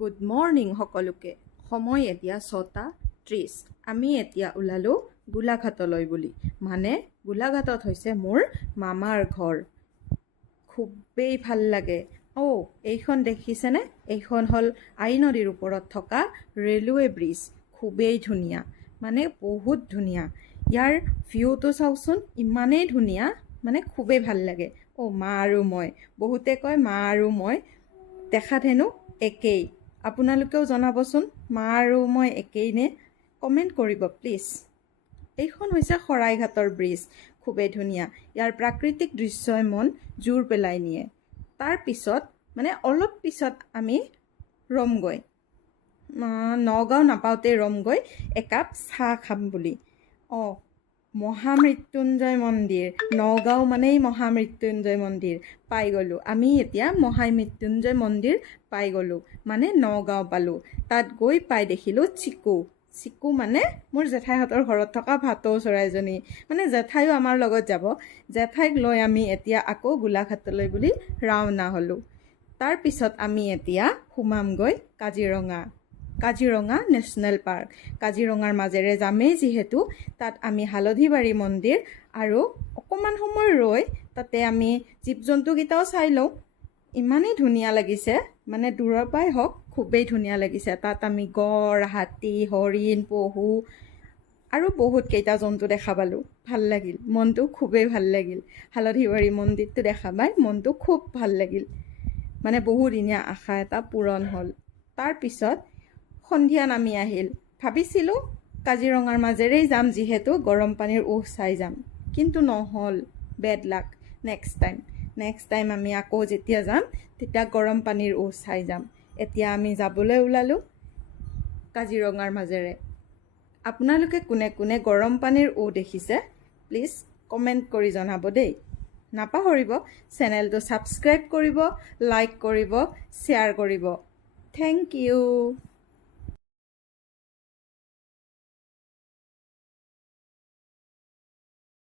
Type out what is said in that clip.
Good morning সকলোকে। সময় এতিয়া 6:30। আমি এতিয়া ওলালোঁ গোলাঘাটলৈ বুলি। মানে গোলাঘাটত হৈছে মোৰ মামাৰ ঘৰ। খুবেই ভাল লাগে। এইখন দেখিছেনে? এইখন হ'ল আই নদীৰ ওপৰত থকা ৰেলৱে ব্ৰিজ। খুবেই ধুনীয়া, মানে বহুত ধুনীয়া। ইয়াৰ ভিউটো চাওকচোন, ইমানেই ধুনীয়া, মানে খুবেই ভাল লাগে। মা আৰু মই, বহুতে কয় মা আৰু মই দেখাত হেনো একেই। আপোনালোকেও জনাবচোন, মা আৰু মই একেই নে? কমেণ্ট কৰিব প্লিজ। এইখন হৈছে শৰাইঘাটৰ ব্ৰিজ। খুবেই ধুনীয়া। ইয়াৰ প্ৰাকৃতিক দৃশ্যই মন জোৰ পেলাই নিয়ে। তাৰ পিছত মানে অলপ পিছত আমি ৰমগৈ। নগাঁও নাপাওঁতে ৰমগৈ একাপ চাহ খাম বুলি। মহামৃত্যুঞ্জয় মন্দিৰ, নগাঁও মানেই মহামৃত্যুঞ্জয় মন্দিৰ। পাই গ'লোঁ। আমি এতিয়া মহামৃত্যুঞ্জয় মন্দিৰ পাই গ'লোঁ, মানে নগাঁও পালোঁ। তাত গৈ পাই দেখিলোঁ চিকু মানে মোৰ জেঠাইহঁতৰ ঘৰত থকা ভাটৌ চৰাইজনী। মানে জেঠাইও আমাৰ লগত যাব। জেঠাইক লৈ আমি এতিয়া আকৌ গোলাঘাটলৈ বুলি ৰাওনা হ'লোঁ। তাৰপিছত আমি এতিয়া সোমামগৈ কাজিৰঙা নেশ্যনেল পাৰ্ক। কাজিৰঙাৰ মাজেৰে যামেই যিহেতু, তাত আমি হালধিবাৰী মন্দিৰ আৰু অকণমান সময় ৰৈ তাতে আমি জীৱ জন্তুকেইটাও চাই লওঁ। ইমানেই ধুনীয়া লাগিছে, মানে দূৰৰ পৰাই হওক খুবেই ধুনীয়া লাগিছে। তাত আমি গড়, হাতী, হৰিণ, পহু আৰু বহুত কেইটা জন্তু দেখা পালোঁ। ভাল লাগিল, মনটো খুবেই ভাল লাগিল। হালধিবাৰী মন্দিৰটো দেখা পাই মনটো খুব ভাল লাগিল। মানে বহুদিনীয়া আশা এটা পূৰণ হ'ল। তাৰপিছত সন্ধিয়া নামি আহিল। ভাবিছিলোঁ কাজিৰঙাৰ মাজেৰেই যাম যিহেতু, গৰম পানীৰ চাই যাম, কিন্তু নহ'ল। Bed luck. নেক্সট টাইম আমি আকৌ যেতিয়া যাম তেতিয়া গৰম পানীৰ চাই যাম। এতিয়া আমি যাবলৈ ওলালোঁ কাজিৰঙাৰ মাজেৰে। আপোনালোকে কোনে কোনে গৰম পানীৰ দেখিছে প্লিজ কমেণ্ট কৰি জনাব দেই। নাপাহৰিব চেনেলটো ছাবস্ক্ৰাইব কৰিব, লাইক কৰিব, শ্বেয়াৰ কৰিব। Thank U.